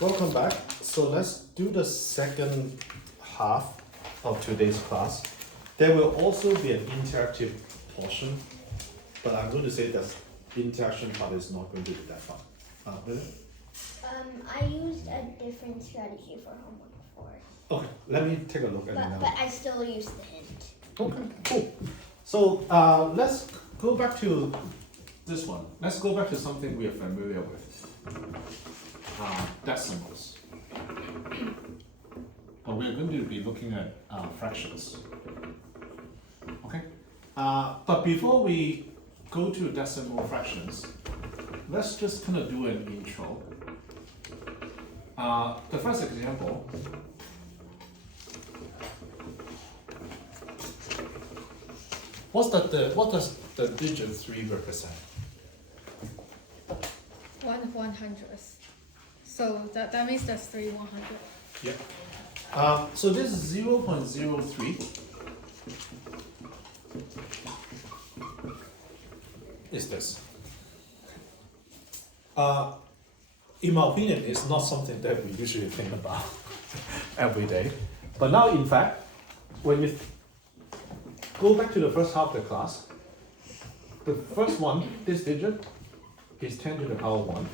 Welcome back. So let's do the second half of today's class. There will also be an interactive portion, but I'm going to say that the interaction part is not going to be that fun. Really? I used a different strategy for homework before. Okay, let me take a look at it now. But I still used the hint. Okay, cool. So let's go back to this one. Let's go back to something we are familiar with. Decimals. But we're going to be looking at fractions. Okay? But before we go to decimal fractions, let's just kind of do an intro. The first example. What does the digit 3 represent? 1/100th. So that means that's 3/100. Yep. So this is 0.03 is this. In my opinion, it's not something that we usually think about every day. But now, in fact, when you go back to the first half of the class, the first one, this digit, is 10 to the power 1.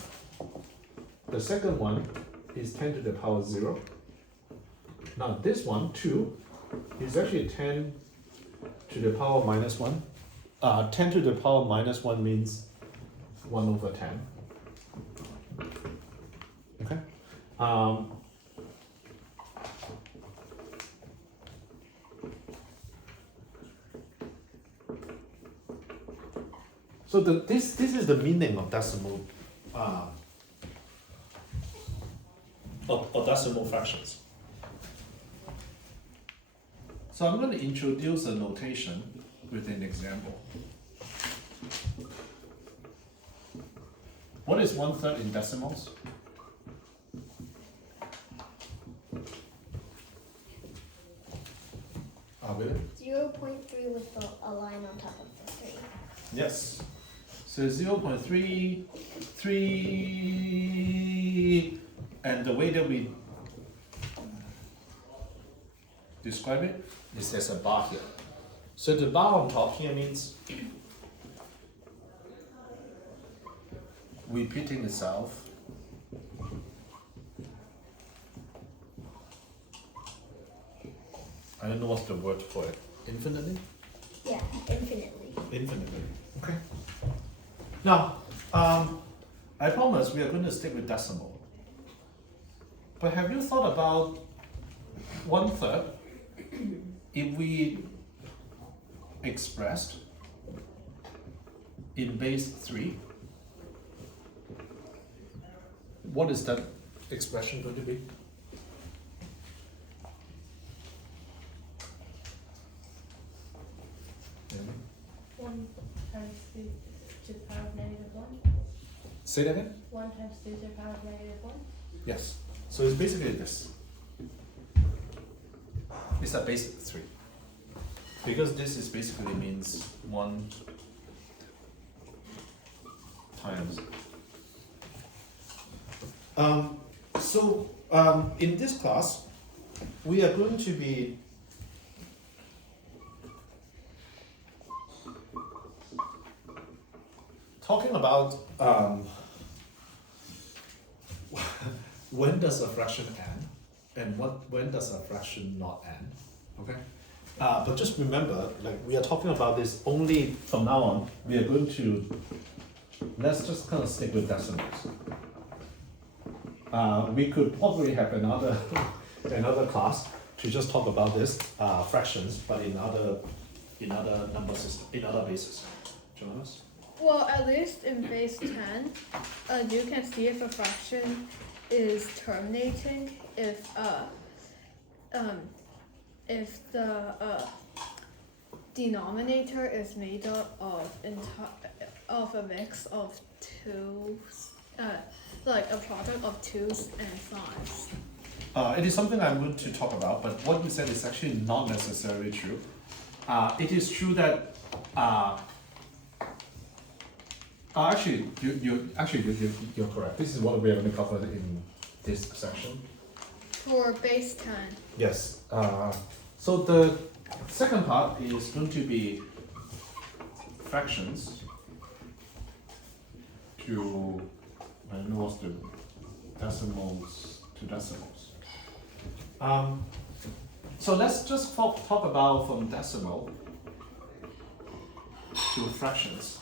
The second one is 10 to the power 0. Now this one, 2, is actually 10 to the power minus 1. 10 to the power minus 1 means 1 over 10. Okay? So this is the meaning of decimal of decimal fractions. So I'm going to introduce a notation with an example. What is 1/3 in decimals? William? 0.3 with a line on top of the 3. Yes. So 0.33, and the way that we describe it is there's a bar here. So the bar on top here means repeating itself. I don't know what's the word for it. Infinitely? Yeah, infinitely. Infinitely. Okay. Now, I promise we are going to stick with decimal. But have you thought about 1/3 if we expressed in base 3? What is that expression going to be? Amy? 1 times 3 to the power of -1. Say that again? 1 times 3 to the power of -1. Yes. So it's basically this. It's a base 3. Because this is basically means 1 times. In this class, we are going to be talking about when does a fraction end and when does a fraction not end. Okay? But just remember, like we are talking about this only from now on. We are going to let's just kind of stick with decimals. We could probably have another class to just talk about this fractions, but in other number system, in other bases. Jonas? Well, at least in base 10, you can see if a fraction is terminating if the denominator is made up of a mix of two, like a product of 2's and 5's. It is something I'm going to talk about, but what you said is actually not necessarily true. It is true that you're correct. This is what we are going to cover in this section? For base 10. Yes. So the second part is going to be fractions to, I don't know what's the decimals to decimals. So let's just talk about from decimal to fractions.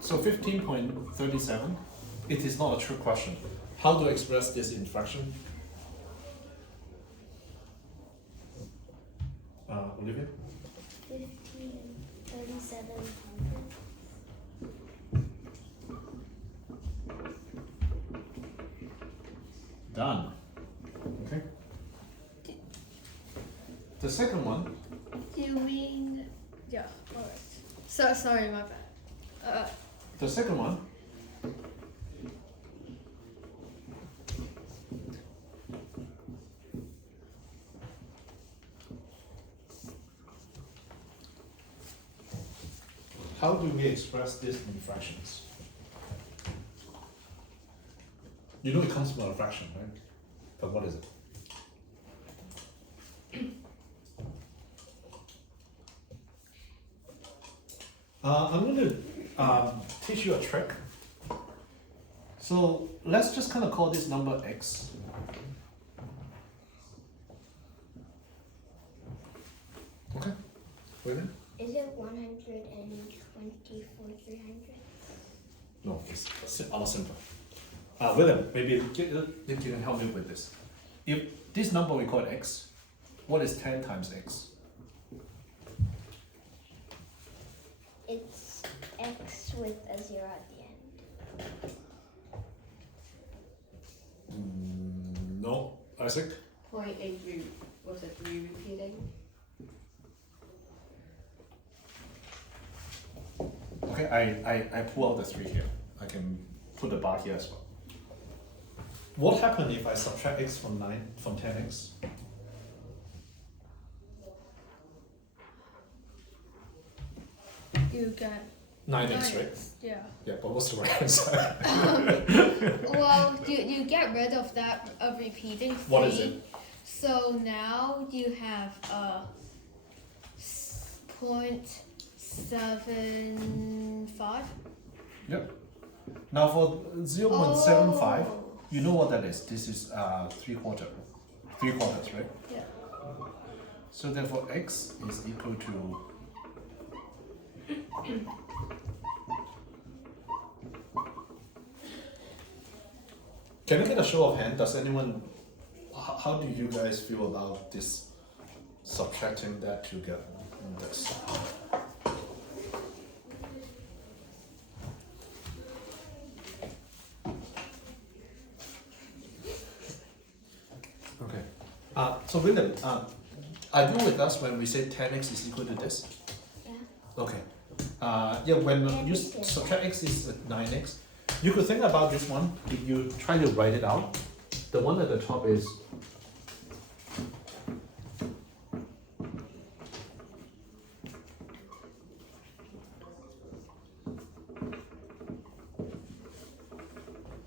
So 15.37, it is not a trick question. How do I express this in fraction? Olivia? 153700. Done. Okay. The second one, Do you mean? Yeah. All right. So sorry, my bad. the second one, how do we express this in fractions? You know it comes from a fraction, right? But what is it? I'm going to teach you a trick. So let's just kind of call this number x. Okay, wait a minute. Is it 124 300? No, it's a lot simpler. William, maybe you can help me with this. If this number we call x, what is 10 times x? It's x with a 0 at the end. No, Isaac? 0.8 was it repeating? Okay, I pull out the 3 here. I can put the bar here as well. What happens if I subtract x from 10x? You get 9x, right? Yeah. Yeah, but what's the right answer? Well, you get rid of that repeating 3. What is it? So now you have a 0.75. Yep. Now for 0.75, you know what that is? This is 3/4. 3/4, right? Yeah. So therefore x is equal to Can I get a show of hand? Does anyone how do you guys feel about this subtracting that to get this? Okay. So William, are you with us when we say 10x is equal to this? Yeah. Okay. Yeah, when you subtract x is 9x, you could think about this one. If you try to write it out, the one at the top is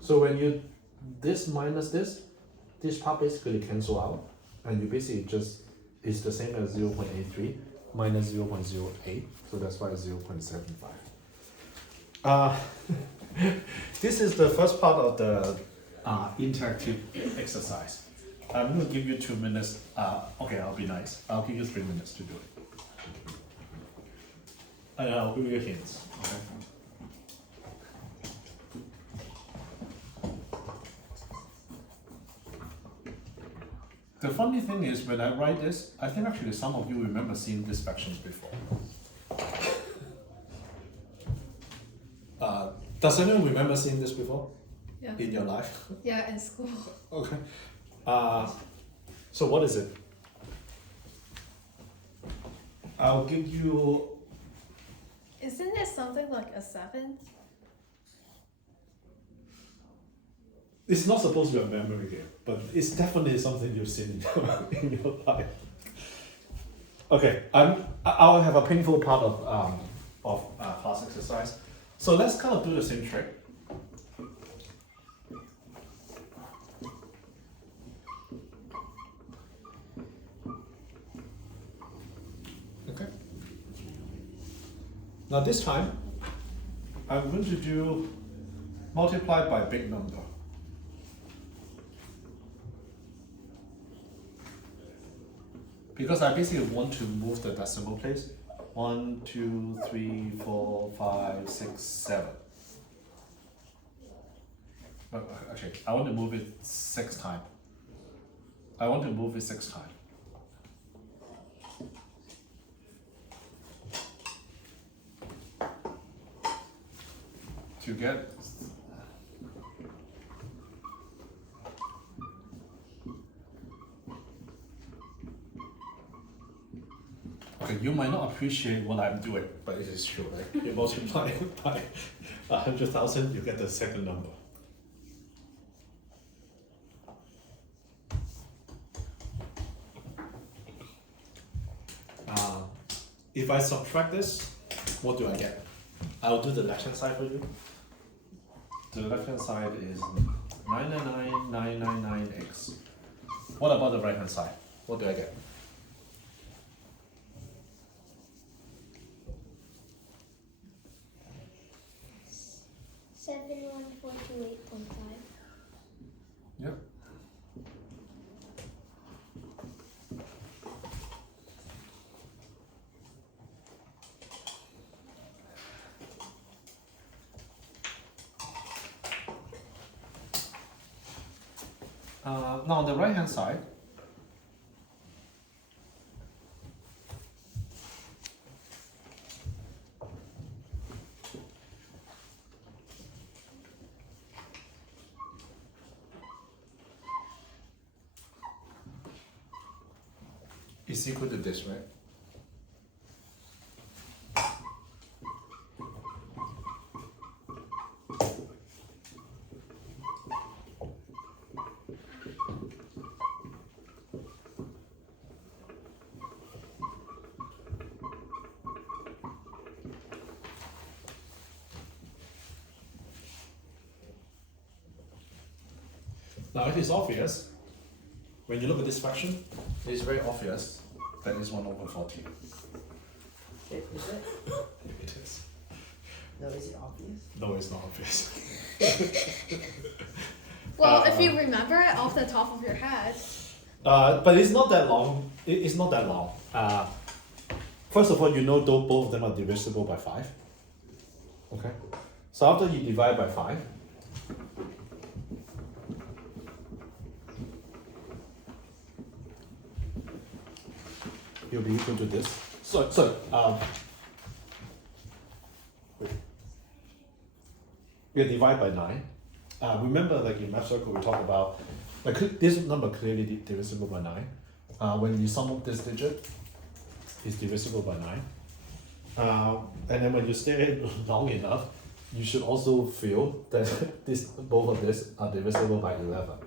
so when you this minus this part basically cancel out, and you basically just is the same as 0.83 minus 0.08, so that's why it's 0.75. This is the first part of the interactive exercise. I'm going to give you 2 minutes. Okay, I'll be nice. I'll give you 3 minutes to do it. And I'll give you hints. Okay. The funny thing is, when I write this, I think actually some of you remember seeing these fractions before. Does anyone remember seeing this before Yeah. in your life? Yeah, in school. Okay. So what is it? I'll give you. Isn't it something like a 7? It's not supposed to be a memory game, but it's definitely something you've seen in your life. Okay, I'll have a painful part of of class exercise. So let's kind of do the same trick. Okay. Now this time, I'm going to do multiply by big number. Because I basically want to move the decimal place. 1, 2, 3, 4, 5, 6, 7. Actually, I want to move it 6 times. I want to move it 6 times. To get okay, you might not appreciate what I'm doing, but it is true, right? You multiply it by 100,000, you get the second number. If I subtract this, what do I get? I'll do the left hand side for you. The left hand side is 999,999x. What about the right hand side? What do I get? 71428.5. Yep. Now on the right hand side, is equal to this, right? Now it is obvious, when you look at this fraction, it is very obvious that it's 1 over 14. Is it? It is. No, is it obvious? No, it's not obvious. Well, if you remember it off the top of your head. But it's not that long. It's not that long. First of all, you know though both of them are divisible by 5. Okay? So after you divide by 5, you'll be equal to this. So we divide by 9. Remember, like in math circle, we talked about like this number clearly divisible by 9. When you sum up this digit, it's divisible by 9. And then when you stay long enough, you should also feel that both of this are divisible by 11.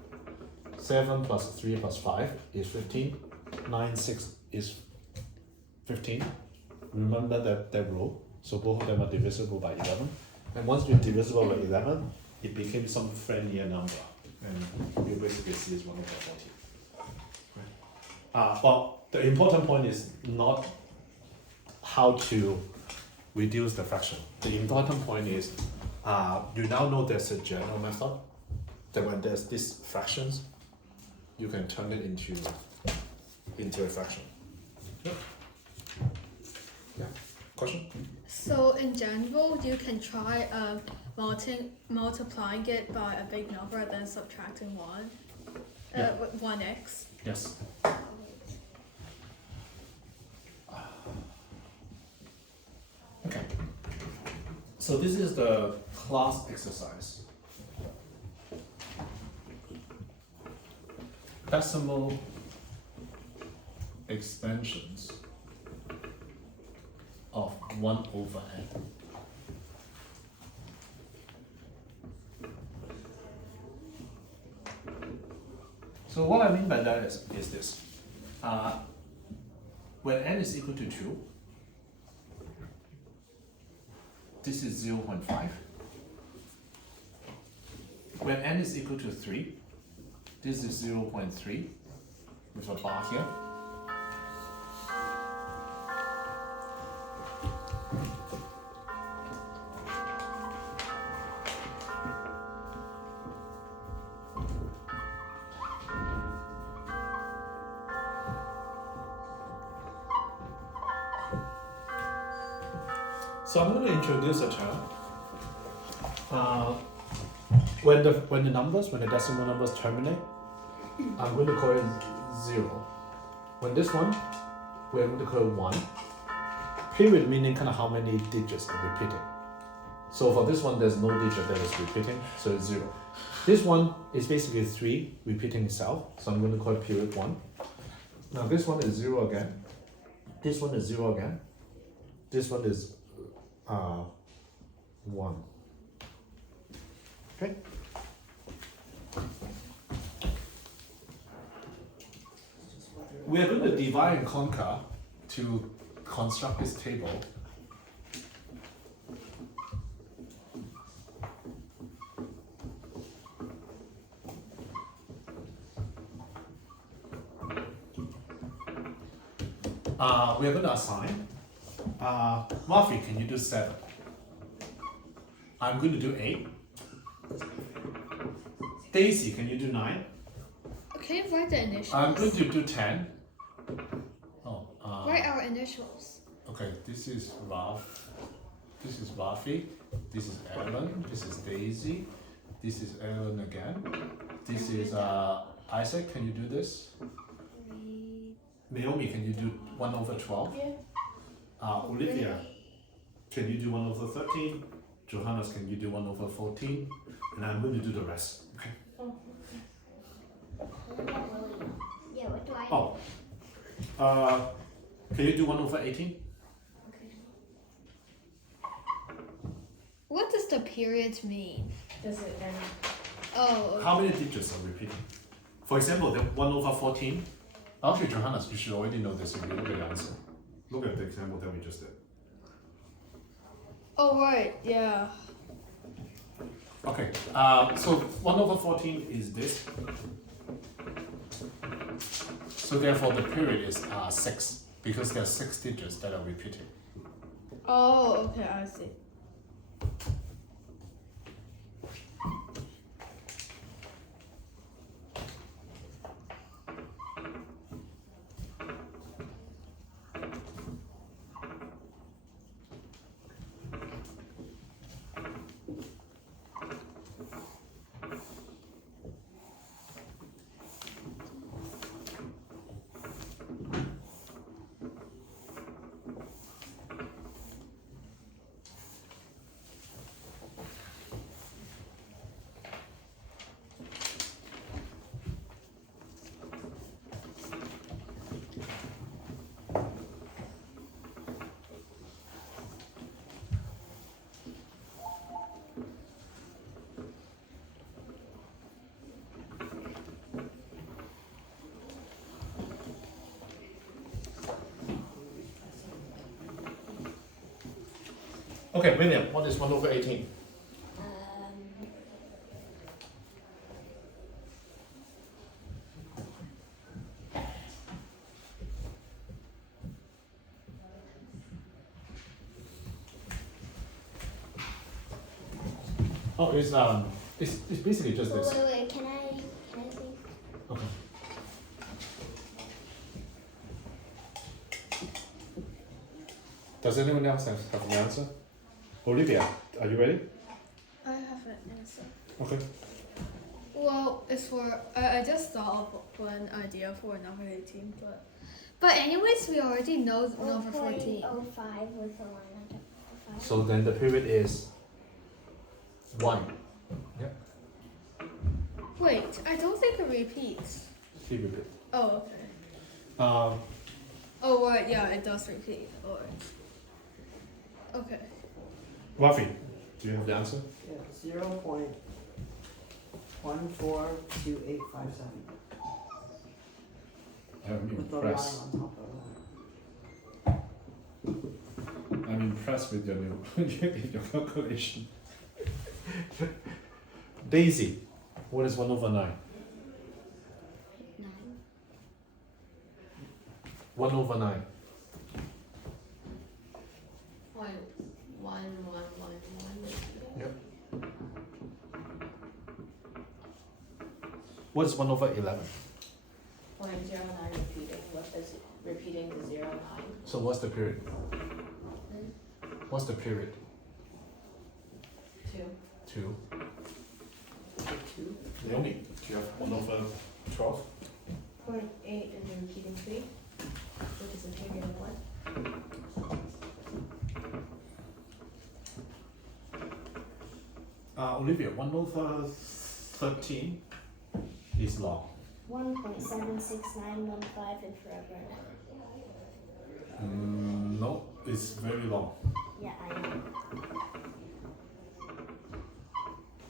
7 plus 3 plus 5 is 15. 9, 6 is 15. Remember that rule. So both of them are divisible by 11. And once you're divisible by 11, it became some friendlier number. And you basically see it's 1 over 14. Right? Well, the important point is not how to reduce the fraction. The important point is you now know there's a general method that when there's these fractions, you can turn it into a fraction. Yeah. Question? So in general, you can try multiplying it by a big number, then subtracting 1, with 1x. Yes. Okay. So this is the class exercise. Decimal expansions of 1 over n. So what I mean by that is this. When n is equal to 2, this is 0.5. When n is equal to 3, this is 0.3 with a bar here. So I'm going to introduce a term. When the decimal numbers terminate, I'm going to call it 0. When this one, we're going to call it 1. Period meaning kind of how many digits are repeating. So for this one, there's no digit that is repeating, so it's 0. This one is basically 3 repeating itself, so I'm going to call it period 1. Now this one is 0 again. This one is 0 again. This one is 1. Okay. We are going to divide and conquer to construct this table. We are going to assign. Murphy, can you do 7? I'm going to do 8. Daisy, can you do 9? Can you write the initials? I'm going to do 10. Oh, Write our initials. okay, this is Ralph. This is Rafi. This is Ellen. This is Daisy. This is Ellen again. This is Isaac. Can you do this? Naomi, can you do 1/12? Yeah. Olivia, can you do 1/13? Johannes, can you do 1/14? And I'm going to do the rest. Okay. Yeah, what do I do? Oh. Can you do 1/18? What does the period mean? Does it end? Oh, How many digits are repeating? For example, the 1/14. Actually, Johannes, you should already know this if you look at the answer. Look at the example that we just did. oh right, yeah. Okay, so 1/14 is this. So therefore the period is 6, because there are 6 digits that are repeating. Oh, okay, I see. Okay, William, what is 1/18? Oh, it's basically just this. Wait, can I see? Okay. Does anyone else have an answer? Olivia, are you ready? I have an answer. Okay. Well, it's for I just thought of one idea for number 18, but anyways, we already know number 14. 0.05 with the line under 05. So then the period is 1. Yep. Wait, I don't think it repeats. Keep repeat. Oh, okay. Oh right, yeah, it does repeat. Alright. Okay. Rafi, do you have the answer? Yeah, 0.142857 I haven't even with the line pressed. on top of that. I mean, impressed with your new your calculation. Daisy, what is 1 over 9? 9. 1 over 9. 1. Yep. What is 1 over 11? 0.09 repeating. What does it repeating the 0, 9? So what's the period? What's the period? 2. 2. 2. Naomi, do you have 1 over 12? 0.8 and the repeating 3, which is a period of what? Olivia, 1 over 13 is long. 1.76915 and forever. No, it's very long. Yeah, I know.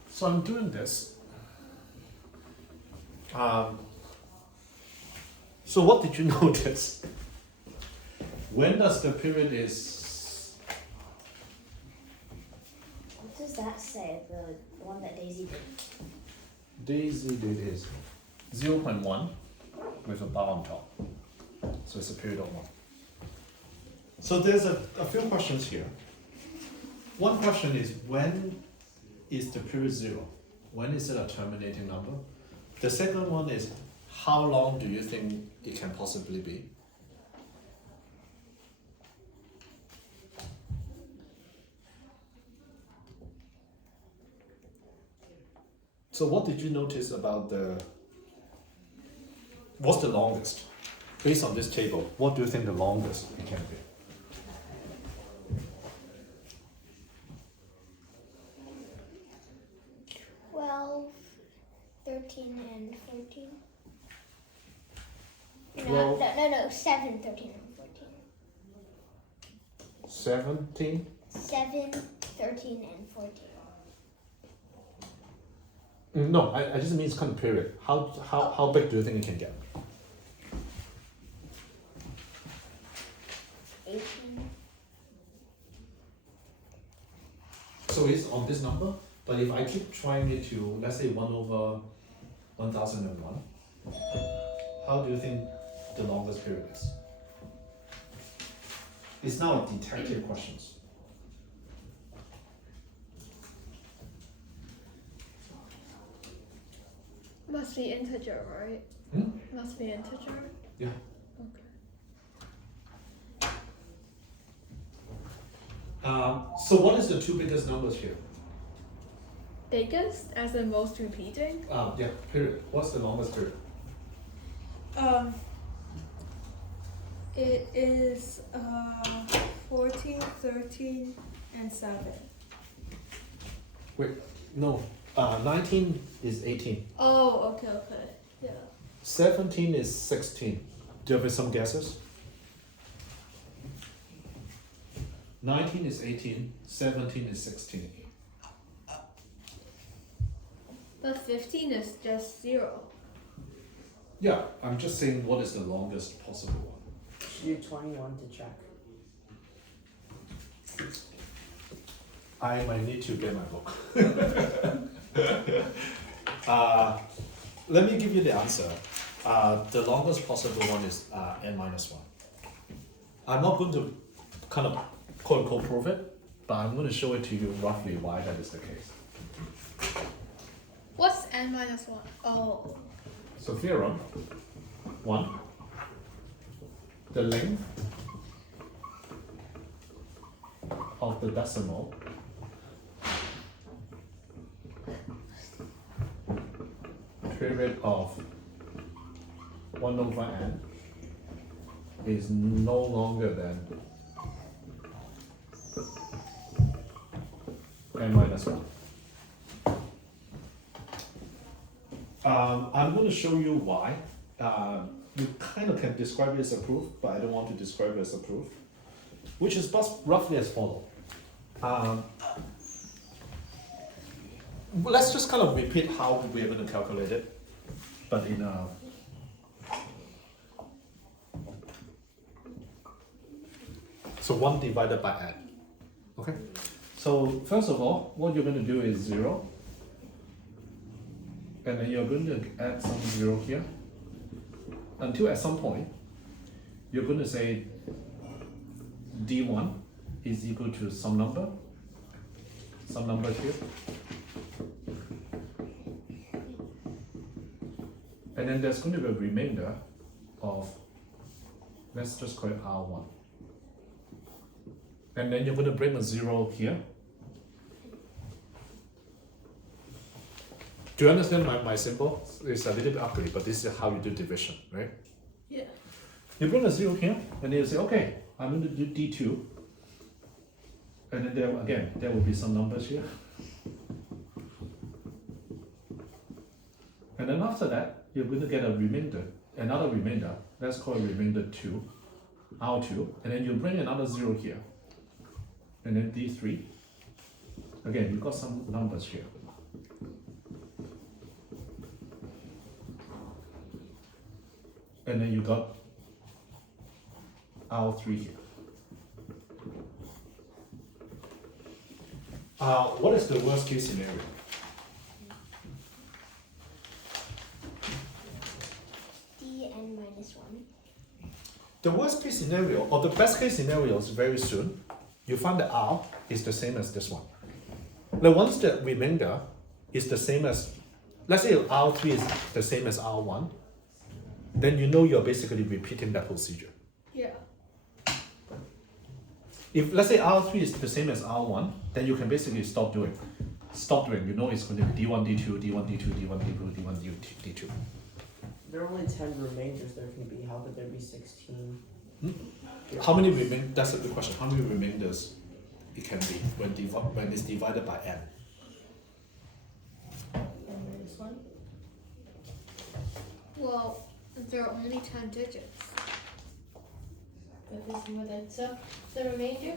So I'm doing this. So what did you notice? When does the period is? What does that say? The one that Daisy did. Daisy did is 0.1 with a bar on top. So it's a period of 1. So there's a few questions here. One question is, when is the period 0? When is it a terminating number? The second one is, how long do you think it can possibly be? So what did you notice about what's the longest? Based on this table, what do you think the longest it can be? 12, 13, and 14. Well- No, 7, 13, and 14. 17? 7, 13, and 14. No, I just mean it's kind of period. How big do you think it can get? 18. So it's on this number, but if I keep trying it to, let's say 1 over 1001, how do you think the longest period is? It's now a detective questions. Must be integer, right? Hmm? Must be integer. Yeah. Okay. So what is the two biggest numbers here? Biggest as in most repeating. Yeah, period. What's the longest period? It is 14, 13, and 7. Wait, no. 19 is 18. Oh, okay. Yeah. 17 is 16. Do you have some guesses? 19 is 18, 17 is 16. But 15 is just 0. Yeah, I'm just saying what is the longest possible one. Should do 21 to check. I might need to get my book. Let me give you the answer. The longest possible one is n minus 1. I'm not going to kind of quote unquote prove it, but I'm going to show it to you roughly why that is the case. What's n minus 1? Oh. So theorem 1, the length of the decimal period of 1 over n is no longer than n minus 1. I'm going to show you why. You kind of can describe it as a proof, but I don't want to describe it as a proof, which is roughly as follows. Let's just kind of repeat how we are going to calculate it, but in a so 1 divided by n. Okay. So first of all, what you're going to do is 0. And then you're going to add some 0 here. Until at some point, you're going to say D1 is equal to some number here. And then there's going to be a remainder of, let's just call it R1. And then you're going to bring a 0 here. Do you understand my symbol? It's a little bit ugly, but this is how you do division, right? Yeah. You bring a 0 here, and then you say, okay, I'm going to do D2. And then there will be some numbers here. And then after that, you're going to get a remainder, another remainder. Let's call it remainder 2, R2. And then you bring another 0 here. And then D3. Again, you've got some numbers here. And then you got R3 here. What is the worst case scenario? Dn minus 1. The worst case scenario, or the best case scenario is very soon, you find that R is the same as this one. Now once the remainder is the same as, let's say R3 is the same as R1, then you know you're basically repeating that procedure. Yeah. If let's say R3 is the same as R1, then you can basically stop doing. You know it's going to be D1, D2, D1, D2, D1, D2, D1, D2. There are only 10 remainders there can be. How could there be 16? How many remain? That's a good question. How many remainders it can be when it's divided by n? N minus 1. Well, there are only 10 digits. But there's more than, so the remainder,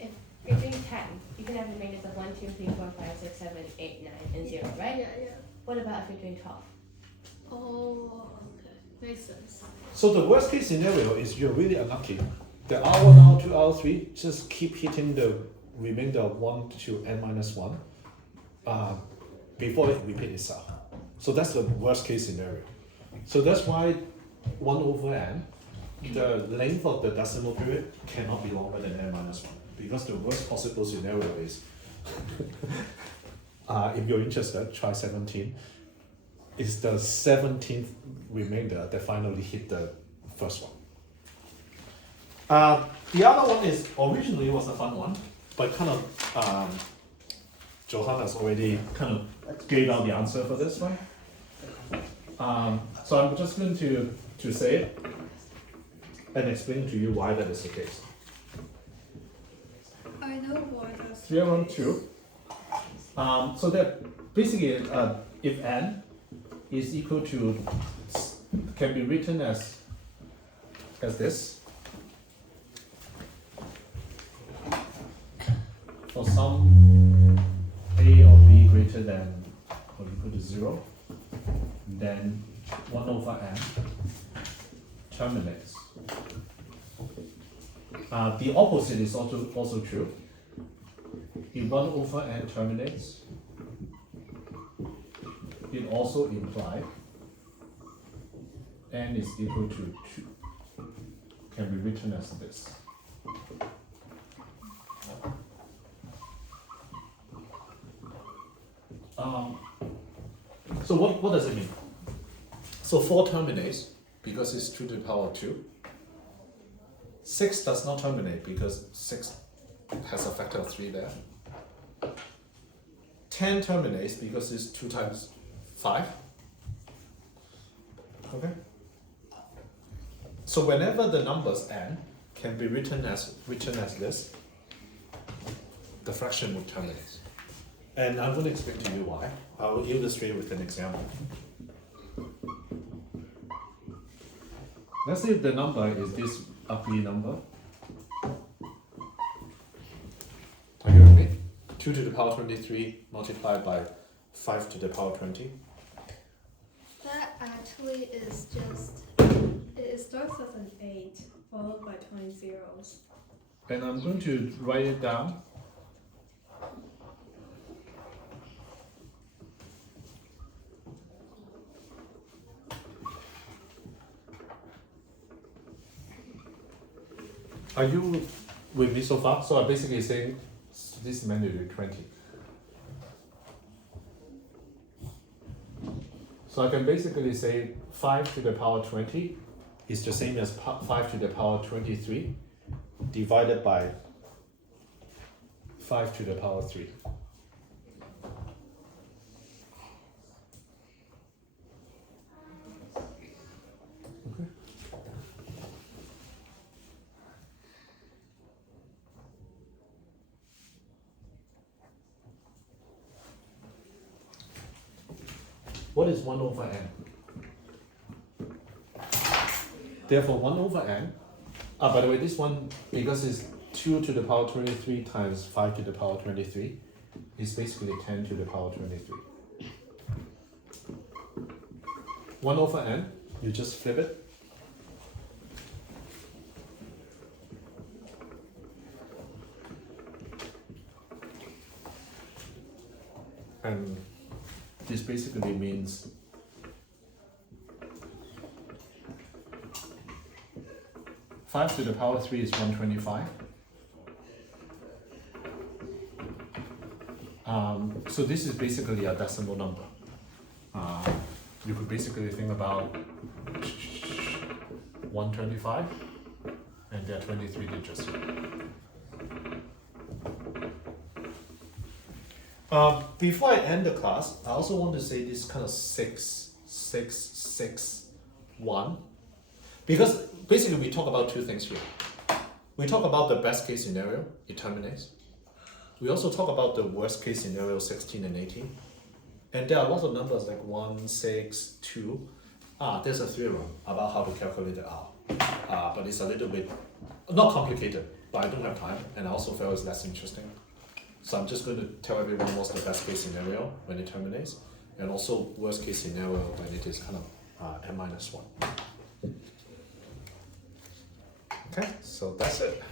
if you're doing 10, you can have remainders of 1, 2, 3, 4, 5, 6, 7, 8, 9, and 0, right? Yeah, yeah. What about if you're doing 12? Oh, okay. Makes sense. So the worst case scenario is you're really unlucky. The R1, R2, R3 just keep hitting the remainder of 1 to n minus 1 before it repeats itself. So that's the worst case scenario. So that's why 1 over n, the length of the decimal period cannot be longer than n minus 1, because the worst possible scenario is, if you're interested, try 17. It's the 17th remainder that finally hit the first one. The other one is, originally it was a fun one, but kind of, Johanna's already kind of gave out the answer for this one. So I'm just going to say it and explain to you why that is the case. I know why that's Theorem 2. So that basically, if n is equal to, can be written as this. For some a or b greater than or equal to 0, then 1 over n terminates. The opposite is also true. If 1 over n terminates, it also implies n is equal to 2. Can be written as this. So what does it mean? So 4 terminates because it's 2 to the power of 2. 6 does not terminate because 6 has a factor of 3 there. 10 terminates because it's 2 times 5. Okay. So whenever the numbers n can be written as this, the fraction would terminate. And I'm going to explain to you why. I will illustrate with an example. Let's say the number is this ugly number. Are you with me? 2 to the power 23 multiplied by 5 to the power 20. That actually is just, it starts as an 8 followed by 20 zeros. And I'm going to write it down Are you with me so far? So I'm basically saying this is magnitude 20. So I can basically say 5 to the power 20 is the same as 5 to the power 23 divided by 5 to the power 3. Okay. What is 1 over n? Therefore, 1 over n, by the way, this one, because it's 2 to the power 23 times 5 to the power 23, is basically 10 to the power 23. 1 over n, you just flip it. And this basically means five to the power 3 is 125. So this is basically a decimal number. You could basically think about 125, and there are 23 digits. Before I end the class, I also want to say this kind of 6, 6, 6, 1. Because basically we talk about two things here. We talk about the best case scenario, it terminates. We also talk about the worst case scenario, 16 and 18. And there are lots of numbers like 1, 6, 2. There's a theorem about how to calculate it out. But it's a little bit, not complicated, but I don't have time, and I also felt it's less interesting. So I'm just going to tell everyone what's the best case scenario when it terminates, and also worst case scenario when it is kind of n minus 1. Okay, so that's it.